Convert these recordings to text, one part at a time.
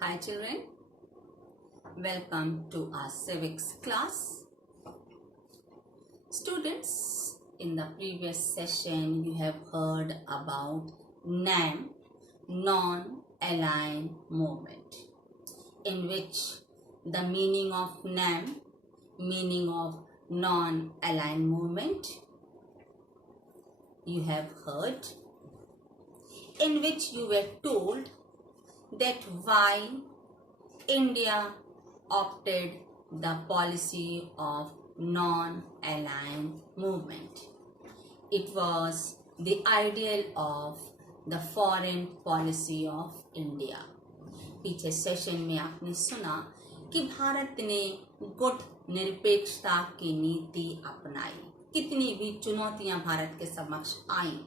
Hi children, welcome to our civics class. Students, in the previous session you have heard about NAM, non-aligned movement, in which the meaning of NAM, meaning of non-aligned movement, you have heard, in which you were told that why India opted the policy of non-aligned movement. It was the ideal of the foreign policy of India. पीछे session में आपने सुना कि भारत ने गुट निरपेक्षता की नीति अपनाई। कितनी भी चुनौतियां भारत के समक्ष आईं।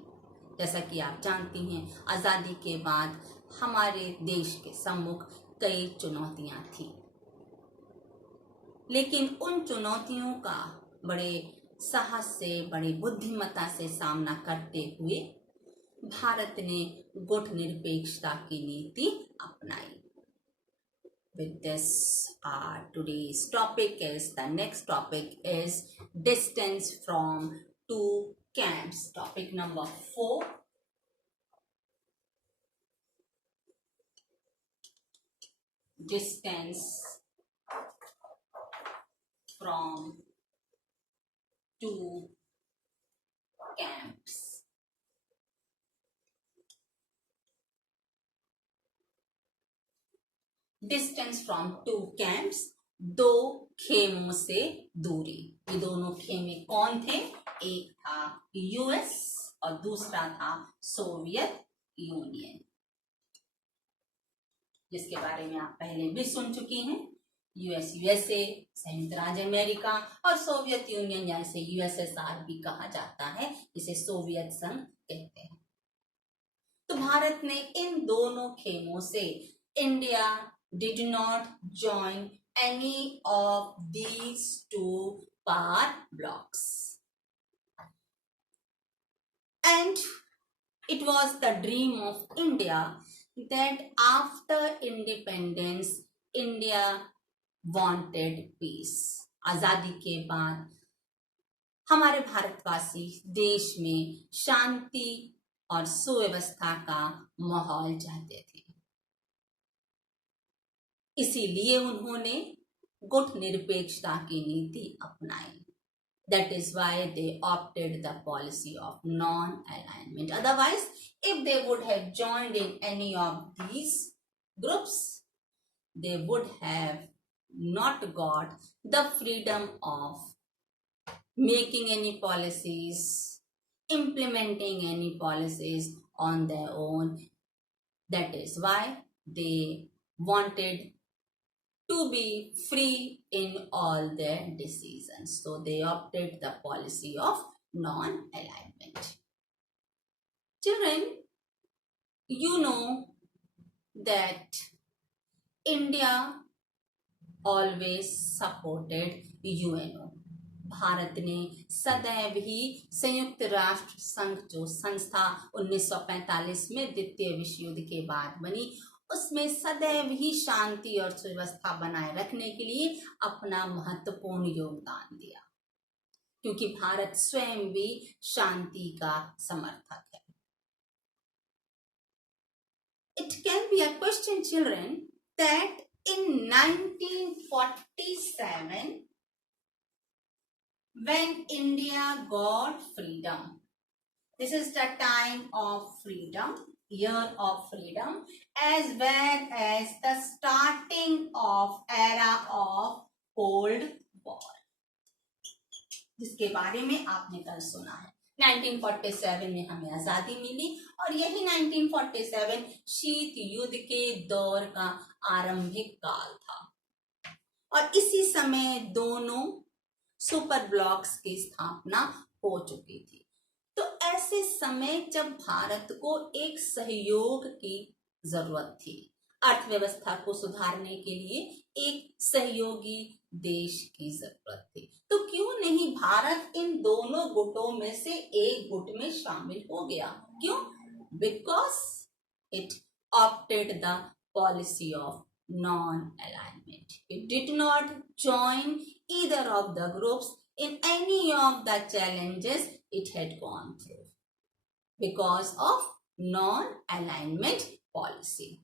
जैसा कि आप जानती हैं, आज़ादी के बाद हमारे देश के सम्मुख कई चुनौतियां थी, लेकिन उन चुनौतियों का बड़े साहस से, बड़ी बुद्धिमत्ता से सामना करते हुए भारत ने गुट निरपेक्षता की नीति अपनाई। With this, today's topic is, the next topic is distance from two camps. Topic number 4. Distance from two camps. Distance from two camps, दो खेमों से दूरी। ये दोनों खेमे कौन थे? एक था यूएस और दूसरा था सोवियत यूनियन, जिसके बारे में आप पहले भी सुन चुकी हैं। यूएसए, संयुक्त राज्य अमेरिका, और सोवियत यूनियन या इसे यूएसएसआर भी कहा जाता है, जिसे सोवियत संघ कहते हैं। तो भारत ने इन दोनों खेमों से, India did not join any of these two power blocks, and it was the dream of India that after independence India wanted peace. आजादी के बाद हमारे भारतवासी देश में शांति और सुव्यवस्था का माहौल चाहते थे। इसीलिए उन्होंने गुट निरपेक्षता की नीति अपनाई। That is why they opted the policy of non-alignment. Otherwise, if they would have joined in any of these groups, they would have not got the freedom of making any policies, implementing any policies on their own. That is why they wanted to be free in all their decisions. So they opted the policy of non-alignment. Children, you know that India always supported UNO. Bharat ने सदैव ही संयुक्त राष्ट्र संघ जो संस्था 1945 में द्वितीय विश्व युद्ध के बाद बनी, उसमें सदैव ही शांति और सुव्यवस्था बनाए रखने के लिए अपना महत्वपूर्ण योगदान दिया, क्योंकि भारत स्वयं भी शांति का समर्थक है। It can be a question, children, that in 1947, when India got freedom, this is the time of freedom, year of freedom, as well as the starting of era of Cold War, जिसके बारे में आपने कल सुना है। 1947 में हमें आजादी मिली और यही 1947 शीत युद्ध के दौर का आरंभिक काल था, और इसी समय दोनों सुपर ब्लॉक्स की स्थापना हो चुकी थी। तो ऐसे समय जब भारत को एक सहयोग की जरूरत थी, अर्थव्यवस्था को सुधारने के लिए एक सहयोगी देश की जरूरत थी, तो क्यों नहीं भारत इन दोनों गुटों में से एक गुट में शामिल हो गया? क्यों? Because it opted the policy of non-alignment. It did not join either of the groups in any of the challenges it had gone through because of non-alignment policy.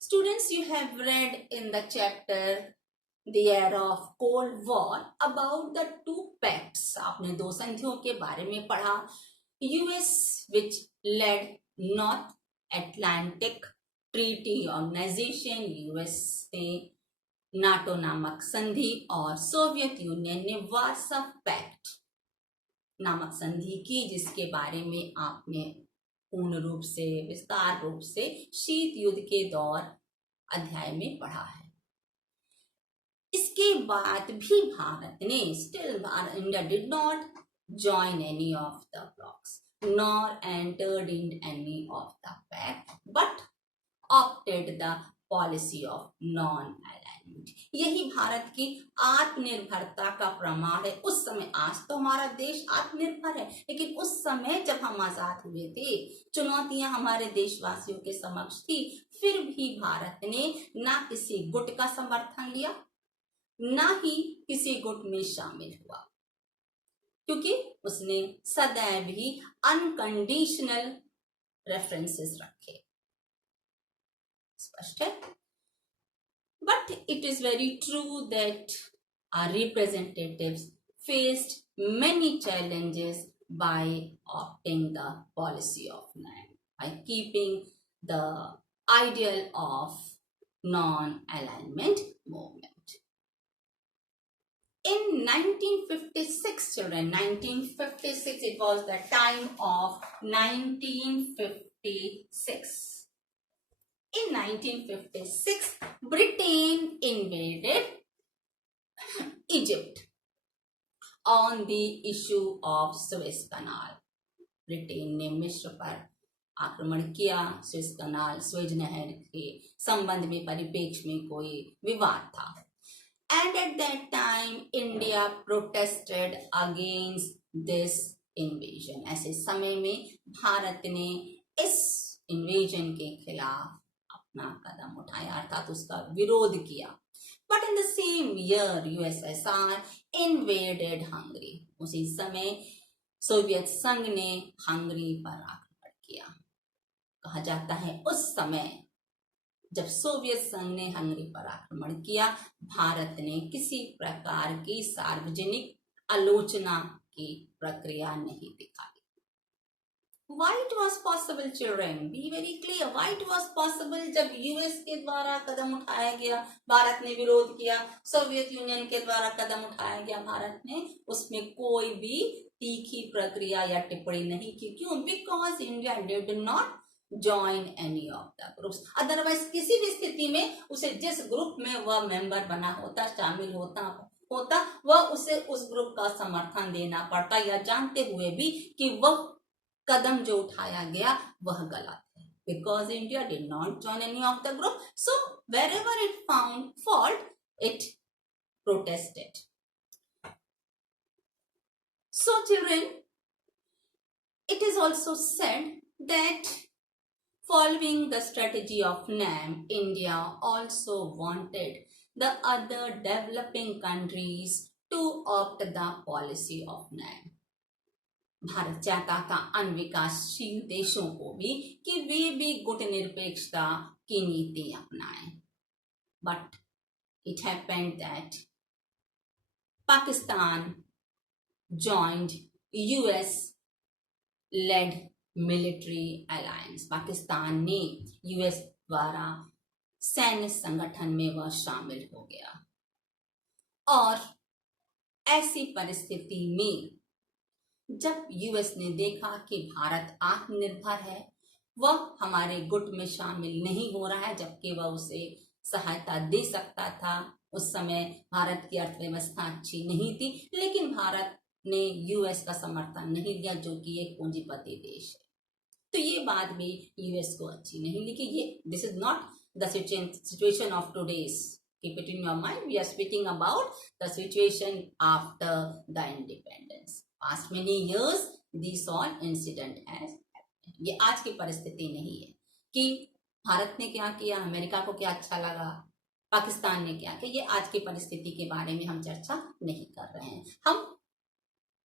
Students, you have read in the chapter The Era of Cold War about the two pacts. आपने दो संधियों के बारे में पढ़ा. US which led North Atlantic Treaty Organization, US ने NATO नामक संधि और सोवियत यूनियन ने वार्सा पैक्ट नामक संधि की, जिसके बारे में आपने पूर्ण रूप से विस्तार रूप से शीत युद्ध के दौर अध्याय में पढ़ा है. इसके बाद भी भारत ने India did not join any of the blocks nor entered in any of the pact but opted the policy of non-alignment. यही भारत की आत्मनिर्भरता का प्रमाण है. उस समय, आज तो हमारा देश आत्मनिर्भर है, लेकिन उस समय जब हम आजाद हुए थे, चुनौतियां हमारे देशवासियों के समक्ष थी, फिर भी भारत ने ना किसी गुट का समर्थन लिया, ना ही किसी गुट में शामिल हुआ, क्योंकि उसने सदैव ही अनकंडीशनल रेफरेंसेस रखे. स्पष्ट है. But it is very true that our representatives faced many challenges by opting the policy of NAM, by keeping the ideal of non-alignment movement. In 1956, children, 1956, it was the time of 1956. In 1956, Britain invaded Egypt on the issue of Suez Canal. Britain ने मिस्र पर आक्रमण किया. Suez कनाल, Suez नहर के संबंध में, परिप्रेक्ष्य में कोई विवाद था. And at that time, India protested against this invasion. ऐसे समय में भारत ने इस invasion के खिलाफ अपना कदम उठाया, अर्थात उसका विरोध किया. But in the same year, USSR invaded Hungary. उसी समय सोवियत संघ ने हंगरी पर आक्रमण किया. कहा जाता है उस समय जब सोवियत संघ ने हंगरी पर आक्रमण किया, भारत ने किसी प्रकार की सार्वजनिक आलोचना की प्रक्रिया नहीं दिखाई. Why it was possible, children? Be very clear. Why it was possible? जब यूएस के द्वारा कदम उठाया गया, भारत ने विरोध किया. सोवियत यूनियन के द्वारा कदम उठाया गया, भारत ने उसमें कोई भी तीखी प्रक्रिया या टिप्पणी नहीं की. क्यों? Because India did not join any of the groups. Otherwise किसी भी स्थिति में उसे जिस ग्रुप में वह मेंबर बना होता, शामिल होता, वह उसे उस ग्रुप का समर्थन देना पड़ता, या जानते हुए भी कि वह कदम जो उठाया गया वह गलत है. Because India did not join any of the group, so wherever it found fault, it protested. So children, it is also said that following the strategy of NAM, India also wanted the other developing countries to opt the policy of NAM. Bharat चाहता था अन्य विकासशील देशों को भी कि वे भी गुट निरपेक्षता की नीति अपनाएं. But it happened that Pakistan joined US-led military alliance. Pakistan ने यूएस द्वारा सैन्य संगठन में वह शामिल हो गया. और ऐसी परिस्थिति में जब यूएस ने देखा कि भारत आत्मनिर्भर है, वह हमारे गुट में शामिल नहीं हो रहा है, जबकि वह उसे सहायता दे सकता था. उस समय भारत की अर्थव्यवस्था अच्छी नहीं थी, लेकिन भारत ने यूएस का समर्थन नहीं लिया, जो कि एक पूंजीपति देश है. तो ये बात भी यूएस को अच्छी नहीं लगी. ये this is not the situation of today's. Keep it in your mind. We are speaking about the situation after the independence. Past many years this all incident has happened. ये आज की परिस्थिति नहीं है कि भारत ने क्या किया, अमेरिका को क्या अच्छा लगा, पाकिस्तान ने क्या किया, ये आज की परिस्थिति के बारे में हम चर्चा नहीं कर रहे हैं। हम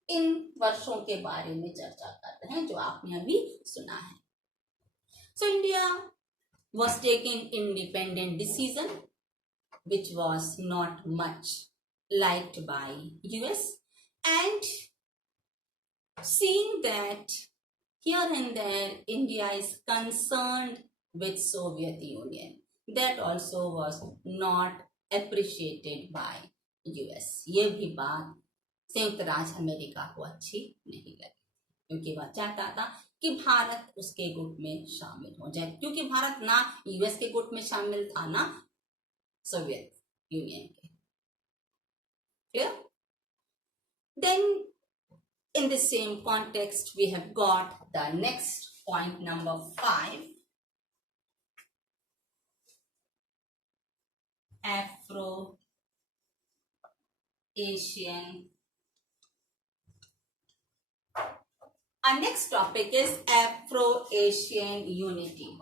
इन वर्षों के बारे में चर्चा कर रहे हैं जो आपने अभी सुना है। So India was taking independent decision which was not much liked by US, and seeing that here and there India is concerned with Soviet Union, that also was not appreciated by US. ये भी बात संयुक्त राज्य America को अच्छी नहीं लगी, क्योंकि वह चाहता था कि भारत उसके गुट में शामिल हो जाए, क्योंकि भारत ना यूएस के गुट में शामिल था ना सोवियत यूनियन के। Clear? Then in the same context we have got the next point, number 5, Afro-Asian. Our next topic is Afro-Asian unity.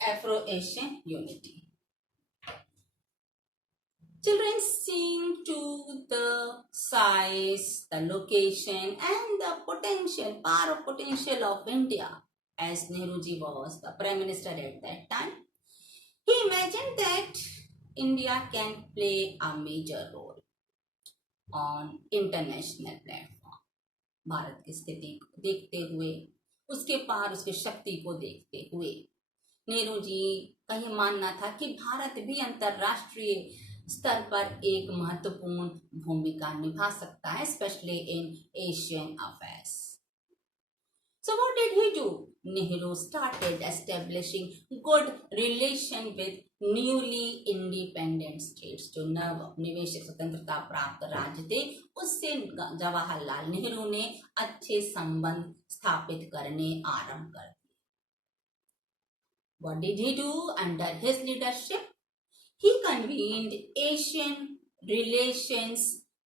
Afro-Asian unity. Children, seeing to the size, the location and the potential, power potential of India, as Nehruji was the Prime Minister at that time, he imagined that India can play a major role on international platform. Bharat की स्थिति को देखते हुए, उसके पार, उसकी शक्ति को देखते हुए नेहरू जी का यह मानना था कि भारत भी अंतर्राष्ट्रीय स्तर पर एक महत्वपूर्ण भूमिका निभा सकता है, specially in Asian affairs. So what did he do? Nehru started establishing good relation with newly independent states. जो नवनिवेशित स्वतंत्रता प्राप्त राज्य थे, उससे जवाहरलाल नेहरू ने अच्छे संबंध स्थापित करने आरंभ कर दिए। What did he do under his leadership? He convened Asian Relations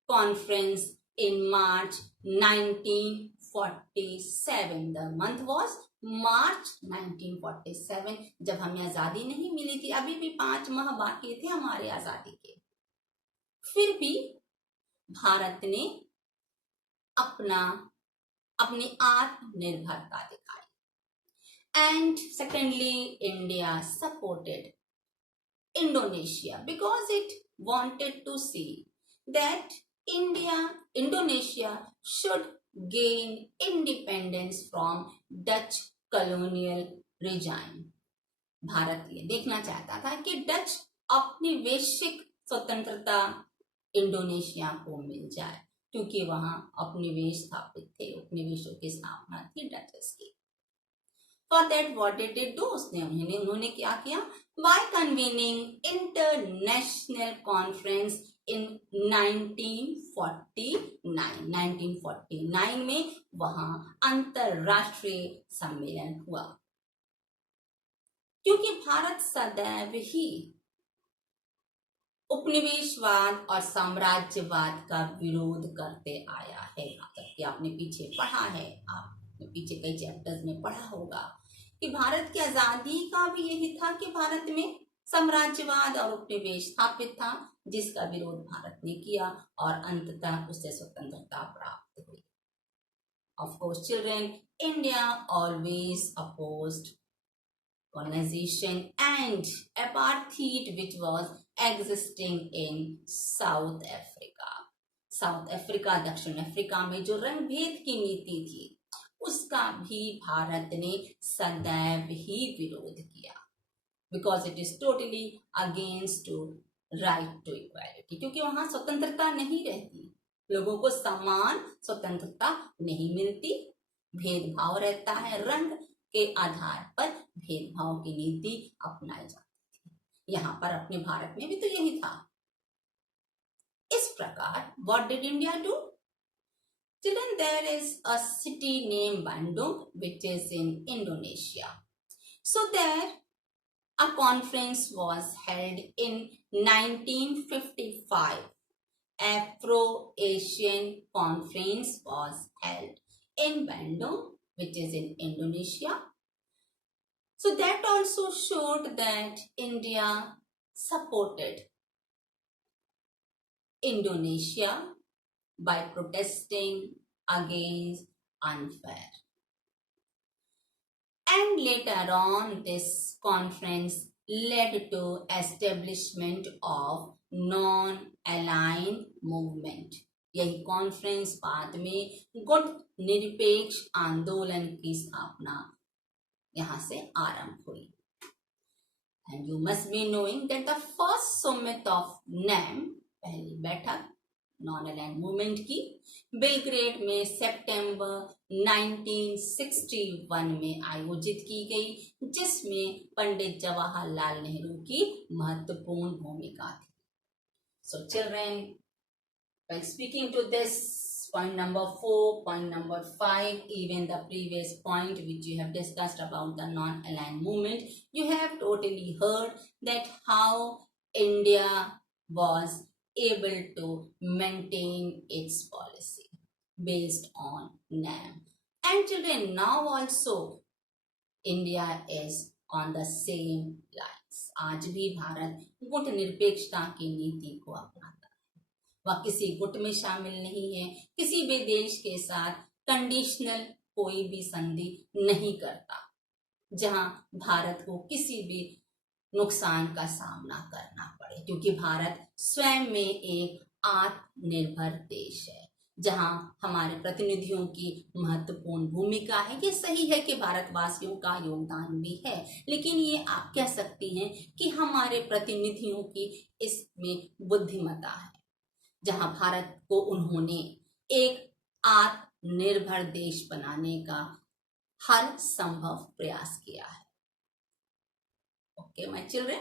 Conference in March 1947. The month was March 1947, जब हमें आजादी नहीं मिली थी, अभी भी 5 माह बाकी थे हमारे आजादी के। फिर भी भारत ने अपनी आत्मनिर्भरता दिखाई। And secondly, India supported Indonesia because it wanted to see that Indonesia should gain independence from Dutch colonial regime. Bharat ये देखना चाहता था कि डच औपनिवेशिक स्वतंत्रता इंडोनेशिया को मिल जाए, क्योंकि वहां उपनिवेश स्थापित थे, उपनिवेशों की स्थापना थी डचेस की। For that, what did it do? उन्होंने क्या किया? By convening international conference in 1949 में वहां अंतरराष्ट्रीय सम्मेलन हुआ, क्योंकि भारत सदैव ही उपनिवेशवाद और साम्राज्यवाद का विरोध करते आया है। कि आपने पीछे पढ़ा है, आपने पीछे कई चैप्टर्स में पढ़ा होगा कि भारत की आजादी का भी यही था कि भारत में साम्राज्यवाद और उपनिवेश स्थापित था, जिसका विरोध भारत ने किया और अंततः उससे स्वतंत्रता प्राप्त हुई। Of course, children, India always opposed colonization and apartheid which was existing in South Africa. South Africa, दक्षिण अफ्रीका में जो रंग भेद की नीति थी, उसका भी भारत ने सदैव ही विरोध किया, because it is totally against to right to equality, क्योंकि वहां स्वतंत्रता नहीं रहती, लोगों को समान स्वतंत्रता नहीं मिलती, भेदभाव रहता है, रंग के आधार पर भेदभाव की नीति अपनाई जाती थी। यहाँ पर अपने भारत में भी तो यही था। इस प्रकार what did India do? Children, there is a city named Bandung which is in Indonesia. So there a conference was held in 1955. Afro-Asian conference was held. in Bandung, which is in Indonesia. So that also showed that India supported Indonesia by protesting against unfair. And later on, this conference led to establishment of non-aligned movement. यही conference बाद में गुट निरपेक्ष आंदोलन की स्थापना यहाँ से आरंभ हुई. And you must be knowing that the first summit of NAM, पहली बैठक नॉन अलाइंड मूवमेंट की, बेलग्रेड में सितंबर 1961 में आयोजित की गई, जिसमें पंडित जवाहरलाल नेहरू की महत्वपूर्ण भूमिका थी. So children, while speaking to this point number 4, point number 5, even the previous point which you have discussed about the non-aligned movement, you have totally heard that how India was able to maintain its policy based on NAM. And children, now also India is on the same lines. आज भी भारत गुट निरपेक्षता की नीति को अपनाता है. वह किसी गुट में शामिल नहीं है, किसी भी देश के साथ कंडीशनल कोई भी संधि नहीं करता जहां भारत को किसी भी नुकसान का सामना करना पड़े, क्योंकि भारत स्वयं में एक आत्मनिर्भर देश है जहां हमारे प्रतिनिधियों की महत्वपूर्ण भूमिका है. ये सही है कि भारतवासियों का योगदान भी है, लेकिन ये आप कह सकती हैं कि हमारे प्रतिनिधियों की इसमें बुद्धिमत्ता है, जहां भारत को उन्होंने एक आत्मनिर्भर देश बनाने का हर संभव प्रयास किया है. Okay, my children.